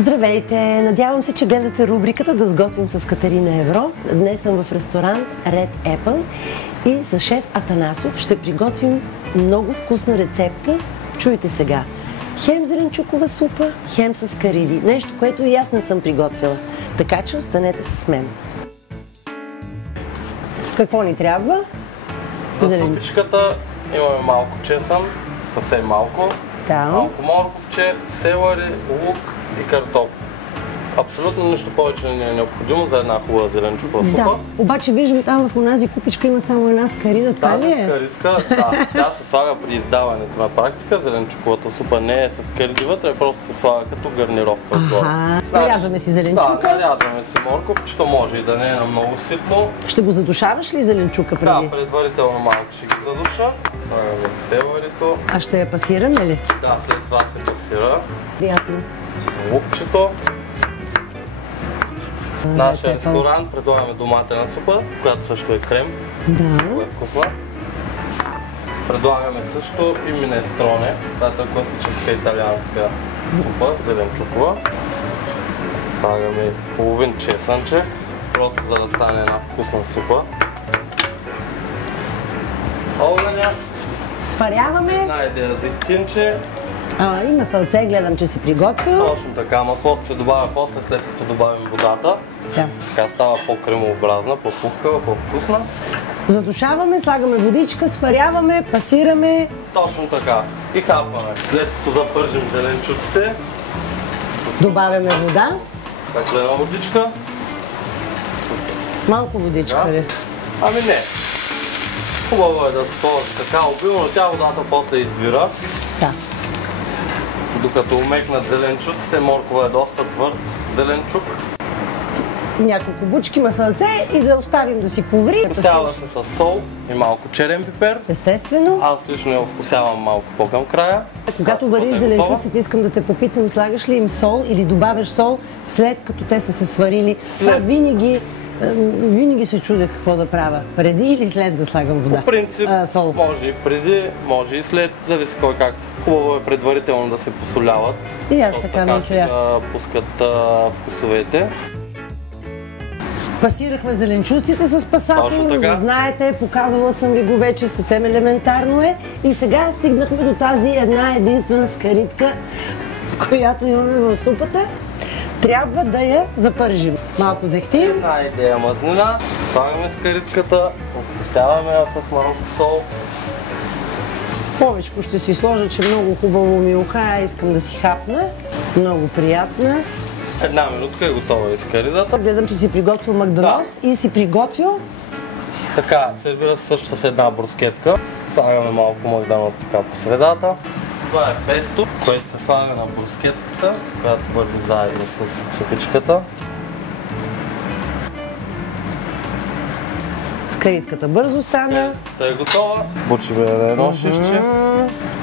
Здравейте! Надявам се, че гледате рубриката "Да сготвим с Катерина Евро". Днес съм в ресторант Red Apple и за шеф Атанасов ще приготвим много вкусна рецепта. Чуйте сега. Хем зеленчукова супа, хем с кариди. Нещо, което и аз не съм приготвила. Така че останете с мен. Какво ни трябва? За супичката имаме малко чесън, съвсем малко. Да. Малко морковче, селери, лук и картоф. Абсолютно нищо повече не е необходимо за една хубава зеленчукова супа. Да, обаче виждам там в онази купичка има само една скарида. Това ли е? Тази скаридка, да, тя се слага при издаването на практика. Зеленчуковата супа не е с скариди вътре, просто се слага като гарнировка отгоре. Нарязваме си зеленчука. Да, нарязваме си морковчето, може и да не е много ситно. Ще го задушаваш ли зеленчука преди? Да, предварително малко ще ги задуша. Слагаме селерито. А ще я пасираме ли? Да, след това се пасира. Приятно. Лукчето. В нашия ресторант предлагаме доматена супа, която също е крем. Да. Много е вкусна. Предлагаме също и минестроне, която е класическа италианска супа, зеленчукова. Слагаме половин чесънче, просто за да стане една вкусна супа. Огъня. Сваряваме. Една идея зехтинче. Има сълце, гледам, че си приготвил. Точно така, маслото се добавя после, след като добавим водата. Да. Така става по-кремообразна, по-пухкава, по-вкусна. Задушаваме, слагаме водичка, сваряваме, пасираме. Точно така. И хапваме. След като запържим зеленчуците, Добавяме вода. стъклена водичка. Малко водичка ли? Ами не. Хубаво е да се сложи така обилно, тя водата после извира. Да. Докато умекнат зеленчуците, моркова е доста твърд зеленчук. Няколко бучки масълце и да оставим да си поври. Вкусява се с сол и малко черен пипер. Естествено. Аз лично я вкусявам малко по-към края. Когато вариш зеленчуците, искам да те попитам, слагаш ли им сол или добавяш сол след като те са се сварили? Това винаги се чудя какво да правя. Преди или след да слагам вода? По принцип, сол. може и преди, може и след, зависи кой как. Хубаво е предварително да се посоляват. И аз така мисля. Да пускат вкусовете. Пасирахме зеленчуците с пасатор, знаете, показвала съм ви го вече, съвсем елементарно е. И сега стигнахме до тази една единствена скаридка, която имаме в супата. Трябва да я запържим. Малко зехтин. Една идея мазнина. Слагаме скаритката, вкусяваме я с малко сол. Повечко ще си сложа, че много хубаво ми ухая, искам да си хапна. Много приятна. Една минутка е готова и скаридата. Гледам, че си приготвил магданоз и си приготвил. Така, сервира се също с една брускетка. Слагаме малко магданоз така по средата. Това е песто, което се слага на брускетката, която върви заедно с чепичката. Скаритката бързо стана. Та е готова. Бучиме на едно шишче.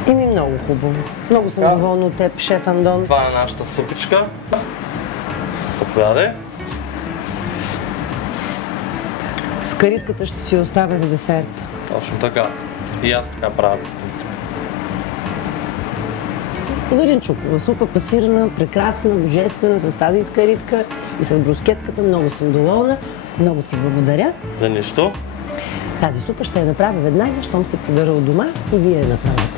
И ми много хубаво. Много съм доволна от теб, шеф Андон. Това е нашата супичка. Заповядай. Скаритката ще си оставя за десерт. Точно така. И аз така правя. Зеленчукова супа, пасирана, прекрасна, божествена, с тази скаритка и с брускетката. Много съм доволна. Много ти благодаря. За нищо. Тази супа ще я направя веднага, щом се прибера от дома и вие я направите.